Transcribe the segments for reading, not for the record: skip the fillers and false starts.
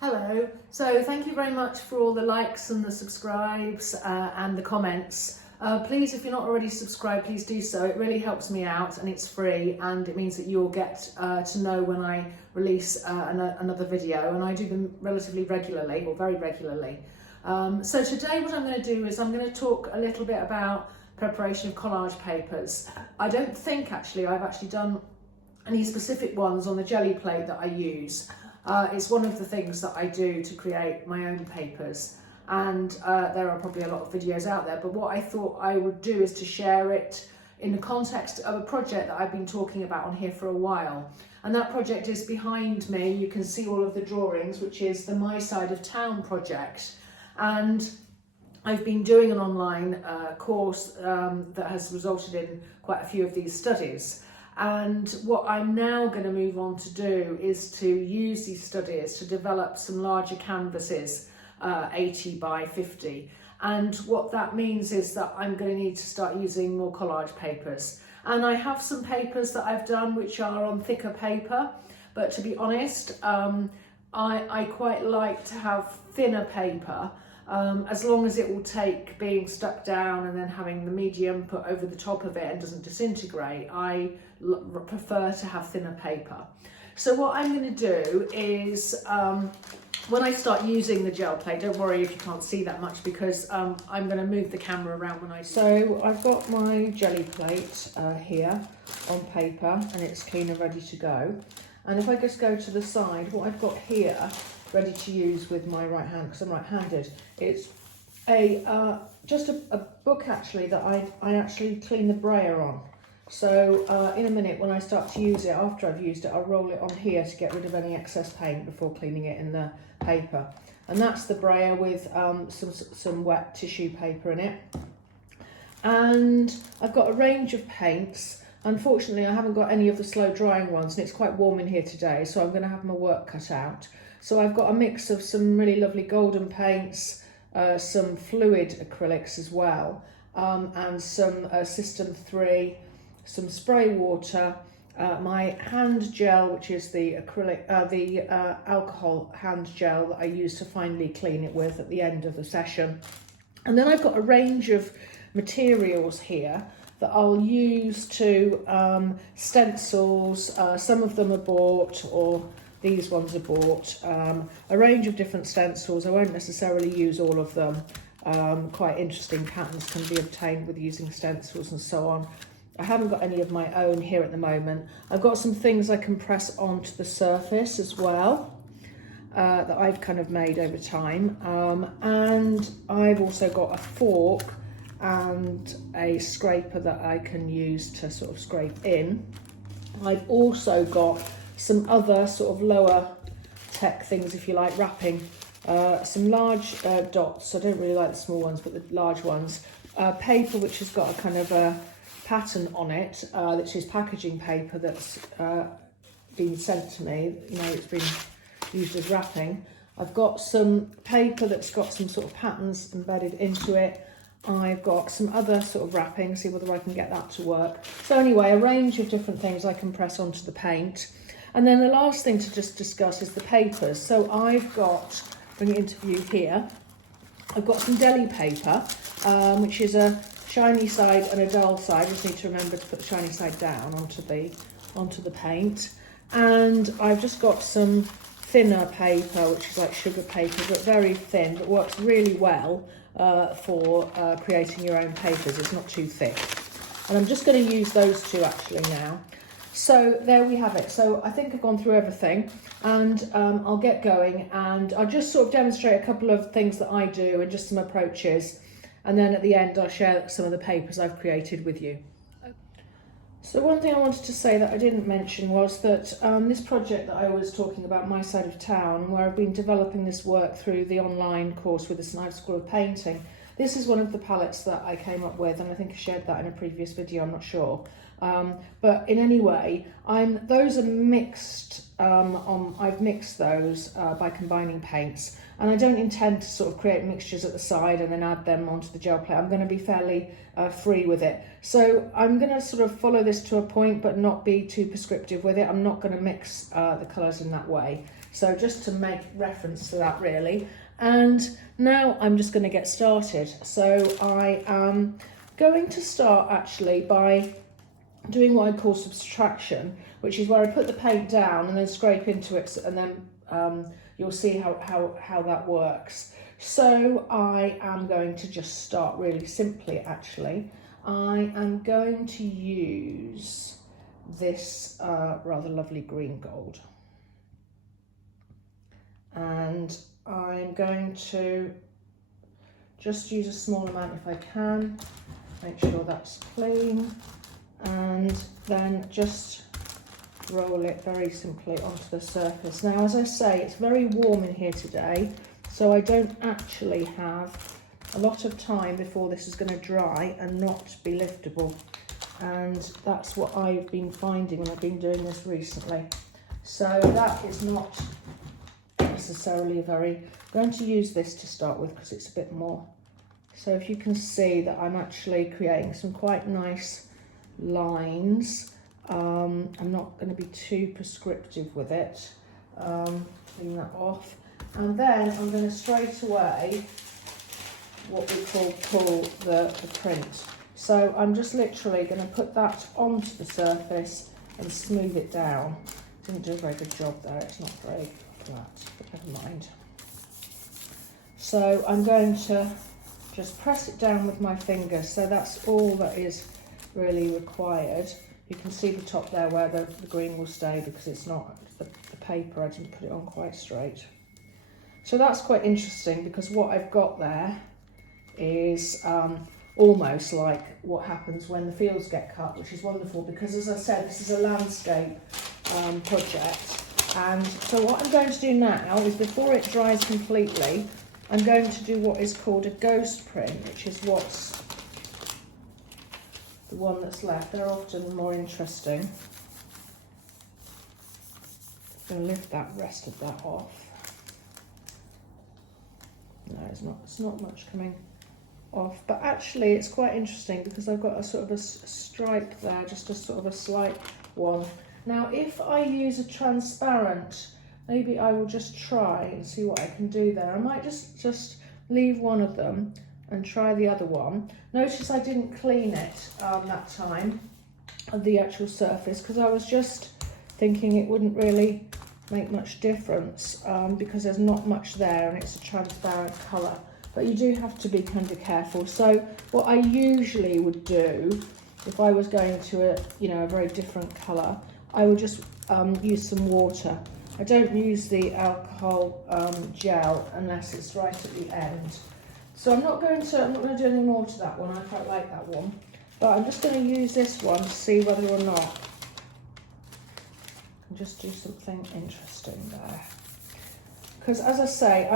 Hello, so thank you very much for all the likes and the subscribes and the comments. Please, if you're not already subscribed, please do so. It really helps me out and it's free, and it means that you'll get to know when I release another video, and I do them relatively regularly, or very regularly. So today what I'm going to do is I'm going to talk a little bit about preparation of collage papers. I don't think actually I've actually done any specific ones on the jelly plate that I use. It's one of the things that I do to create my own papers, and there are probably a lot of videos out there, but what I thought I would do is to share it in the context of a project that I've been talking about on here for a while. And that project is behind me. You can see all of the drawings, which is the My Side of Town project. And I've been doing an online course that has resulted in quite a few of these studies. And what I'm now going to move on to do is to use these studies to develop some larger canvases, 80 by 50. And what that means is that I'm going to need to start using more collage papers. And I have some papers that I've done which are on thicker paper, but to be honest, I quite like to have thinner paper, as long as it will take being stuck down and then having the medium put over the top of it and doesn't disintegrate. I prefer to have thinner paper. So what I'm going to do is, when I start using the gel plate, don't worry if you can't see that much, because I'm going to move the camera around when I... So I've got my jelly plate here on paper, and it's clean and ready to go. And if I just go to the side, what I've got here ready to use with my right hand, because I'm right-handed, it's just a book actually that I actually clean the brayer on. So in a minute when I start to use it, after I've used it, I'll roll it on here to get rid of any excess paint before cleaning it in the paper. And that's the brayer with some wet tissue paper in it. And I've got a range of paints. Unfortunately, I haven't got any of the slow drying ones, and it's quite warm in here today, so I'm going to have my work cut out. So I've got a mix of some really lovely golden paints, some fluid acrylics as well, and some System 3, some spray water, my hand gel, which is the acrylic, alcohol hand gel that I use to finally clean it with at the end of the session. And then I've got a range of materials here that I'll use to stencils. Some of them are bought, or these ones are bought. A range of different stencils. I won't necessarily use all of them. Quite interesting patterns can be obtained with using stencils and so on. I haven't got any of my own here at the moment. I've got some things I can press onto the surface as well, that I've kind of made over time. And I've also got a fork and a scraper that I can use to sort of scrape in. I've also got some other sort of lower tech things, if you like, wrapping. Some large dots. I don't really like the small ones, but the large ones. Paper which has got a kind of a pattern on it, which is packaging paper that's been sent to me. You know, it's been used as wrapping. I've got some paper that's got some sort of patterns embedded into it. I've got some other sort of wrapping, see whether I can get that to work. So anyway, a range of different things I can press onto the paint. And then the last thing to just discuss is the papers. So I've got, bring it into view here, I've got some deli paper, which is a shiny side and a dull side. I just need to remember to put the shiny side down onto the paint. And I've just got some thinner paper, which is like sugar paper, but very thin, but works really well for creating your own papers. It's not too thick. And I'm just going to use those two actually now. So there we have it. So I think I've gone through everything, and I'll get going, and I'll just sort of demonstrate a couple of things that I do and just some approaches. And then at the end, I'll share some of the papers I've created with you. So one thing I wanted to say that I didn't mention was that this project that I was talking about, My Side of Town, where I've been developing this work through the online course with the Snipe School of Painting, this is one of the palettes that I came up with, and I think I shared that in a previous video, I'm not sure. But in any way, those are mixed, I've mixed those by combining paints, and I don't intend to sort of create mixtures at the side and then add them onto the gel plate. I'm going to be fairly free with it. So I'm going to sort of follow this to a point but not be too prescriptive with it. I'm not going to mix the colours in that way. So just to make reference to that really. And now I'm just going to get started. So I am going to start actually by doing what I call subtraction, which is where I put the paint down and then scrape into it, and then you'll see how that works. So I am going to just start really simply actually. I am going to use this rather lovely green gold. And I'm going to just use a small amount if I can, make sure that's clean, and then just roll it very simply onto the surface. Now, as I say, it's very warm in here today, so I don't actually have a lot of time before this is going to dry and not be liftable. And that's what I've been finding when I've been doing this recently. So that is not necessarily I'm going to use this to start with because it's a bit more. So if you can see that I'm actually creating some quite nice lines. I'm not going to be too prescriptive with it. Clean that off. And then I'm going to straight away what we pull the print. So I'm just literally going to put that onto the surface and smooth it down. Didn't do a very good job there, it's not very flat, but never mind. So I'm going to just press it down with my fingers, so that's all that is really required. You can see the top there where the green will stay because it's not the paper, I didn't put it on quite straight. So that's quite interesting because what I've got there is almost like what happens when the fields get cut, which is wonderful because, as I said, this is a landscape project. And so what I'm going to do now is, before it dries completely, I'm going to do what is called a ghost print, which is what's the one that's left. They're often more interesting. I'm going to lift that rest of that off. No, it's not much coming off, but actually it's quite interesting because I've got a sort of a stripe there, just a sort of a slight one. Now if I use a transparent, maybe I will just try and see what I can do there. I might just leave one of them and try the other one. Notice I didn't clean it that time, the actual surface, because I was just thinking it wouldn't really make much difference because there's not much there and it's a transparent colour. But you do have to be kind of careful. So what I usually would do if I was going to a very different colour, I would just use some water. I don't use the alcohol gel unless it's right at the end. So I'm not going to do any more to that one. I quite like that one, but I'm just going to use this one to see whether or not I can just do something interesting there. Because as I say,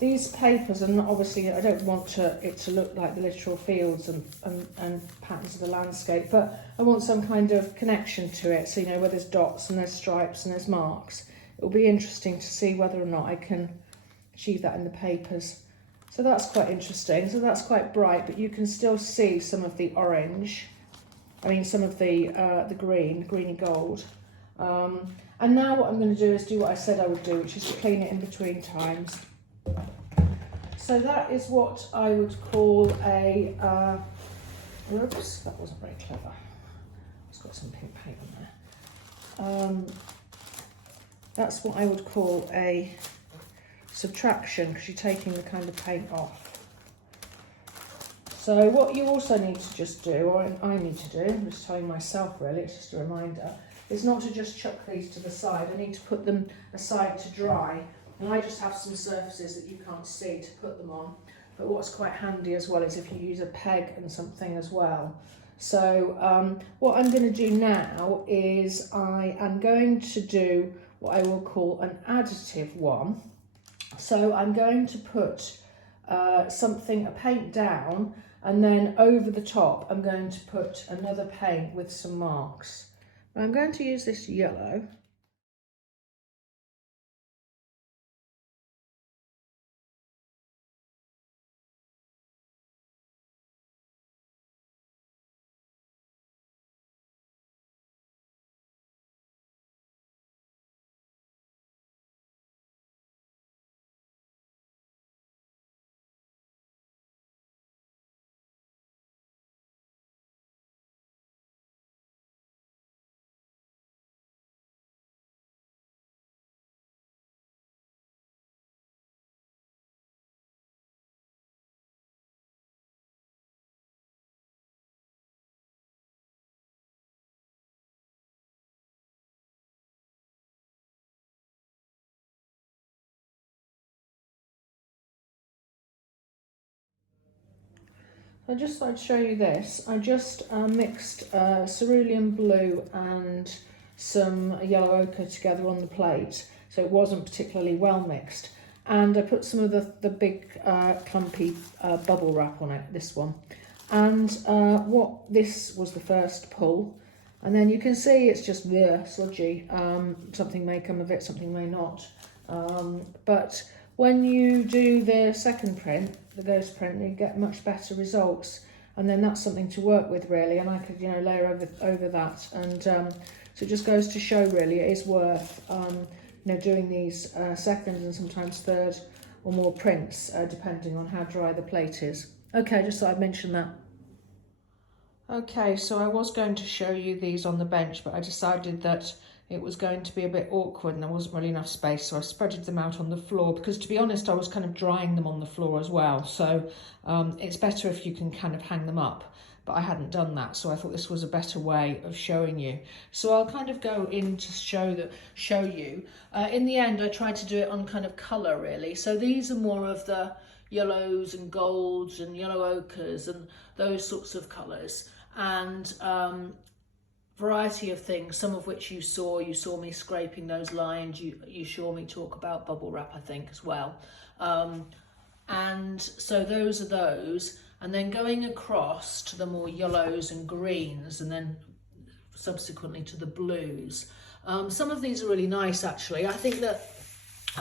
these papers, and obviously I don't want it to look like the literal fields and patterns of the landscape, but I want some kind of connection to it. So, where there's dots and there's stripes and there's marks, it'll be interesting to see whether or not I can achieve that in the papers. So that's quite interesting. So that's quite bright, but you can still see some of the orange. Some of the greeny gold. And now what I'm going to do is do what I said I would do, which is to clean it in between times. So that is what I would call a, oops, that wasn't very clever. It's got some pink paint on there. That's what I would call a subtraction, because you're taking the kind of paint off. So what you also need to just do, or I need to do, I'm just telling myself really, it's just a reminder, is not to just chuck these to the side. I need to put them aside to dry. And I just have some surfaces that you can't see to put them on. But what's quite handy as well is if you use a peg and something as well. So what I'm going to do now is I am going to do what I will call an additive one. So I'm going to put a paint down, and then over the top I'm going to put another paint with some marks. I'm going to use this yellow. I just thought I'd show you this. I just mixed cerulean blue and some yellow ochre together on the plate, so it wasn't particularly well mixed. And I put some of the big clumpy bubble wrap on it, this one. And this was the first pull. And then you can see it's just sludgy. Something may come of it, something may not. But when you do the second print, the ghost print, you get much better results. And then that's something to work with really. And I could, layer over that. And so it just goes to show really it is worth, doing these second and sometimes third or more prints, depending on how dry the plate is. Okay, just thought I'd mention that. Okay, so I was going to show you these on the bench, but I decided that it was going to be a bit awkward and there wasn't really enough space, so I spreaded them out on the floor because, to be honest, I was kind of drying them on the floor as well. So it's better if you can kind of hang them up, but I hadn't done that, so I thought this was a better way of showing you. So I'll kind of go in to show you. In the end, I tried to do it on kind of colour really. So these are more of the yellows and golds and yellow ochres and those sorts of colours. And variety of things, some of which you saw me scraping those lines, you saw me talk about bubble wrap, I think, as well. And so those are those, and then going across to the more yellows and greens, and then subsequently to the blues. Some of these are really nice actually. I think that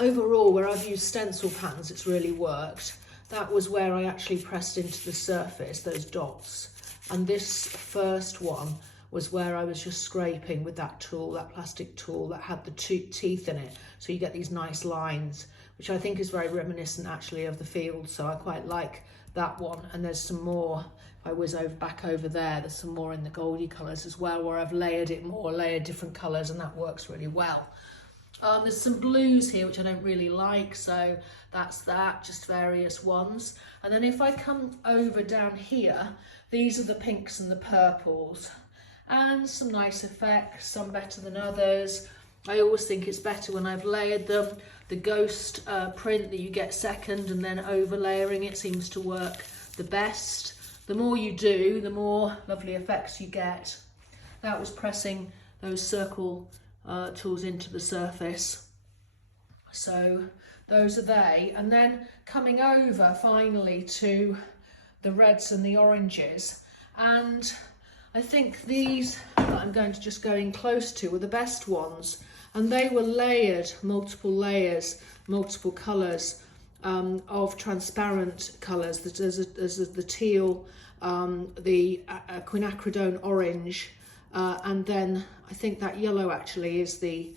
overall, where I've used stencil patterns, it's really worked. That was where I actually pressed into the surface, those dots. And this first one was where I was just scraping with that tool, that plastic tool that had the teeth in it. So you get these nice lines, which I think is very reminiscent actually of the field. So I quite like that one. And there's some more, if I whiz back over there, there's some more in the goldy colours as well, where I've layered it more, layered different colours, and that works really well. There's some blues here, which I don't really like, so that's that, just various ones. And then if I come over down here, these are the pinks and the purples, and some nice effects, some better than others. I always think it's better when I've layered them. The ghost print that you get second and then overlayering it seems to work the best. The more you do, the more lovely effects you get. That was pressing those circle tools into the surface. So those are they. And then coming over finally to the reds and the oranges. And I think these that I'm going to just go in close to were the best ones. And they were layered, multiple layers, multiple colours of transparent colours. There's the teal, the quinacridone orange, and then I think that yellow actually is the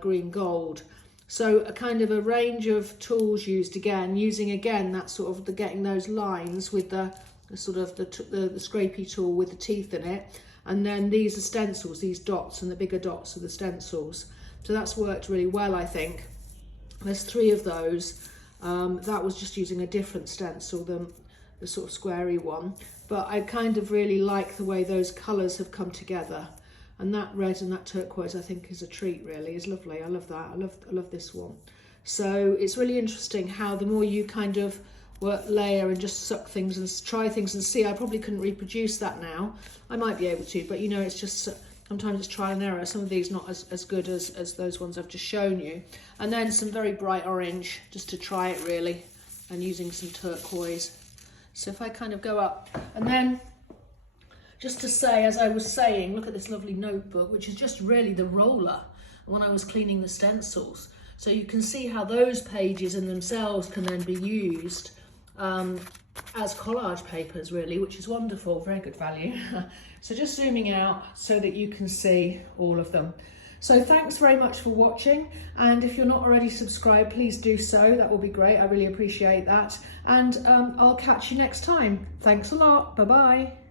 green gold. So a kind of a range of tools used again, using again that sort of getting those lines with the sort of the scrapey tool with the teeth in it. And then these are stencils, these dots, and the bigger dots are the stencils. So that's worked really well, I think. There's 3 of those. That was just using a different stencil than the sort of squarey one. But I kind of really like the way those colours have come together. And that red and that turquoise, I think, is a treat, really. It's lovely. I love that. I love this one. So it's really interesting how the more you kind of layer and just suck things and try things and see. I probably couldn't reproduce that now. I might be able to, but it's just sometimes it's trial and error. Some of these not as good as those ones I've just shown you. And then some very bright orange just to try it really, and using some turquoise. So if I kind of go up, and then just to say, as I was saying, look at this lovely notebook, which is just really the roller when I was cleaning the stencils. So you can see how those pages in themselves can then be used as collage papers really, which is wonderful, very good value. So just zooming out so that you can see all of them. So thanks very much for watching, and if you're not already subscribed, please do so. That will be great. I really appreciate that. And I'll catch you next time. Thanks a lot. Bye-bye.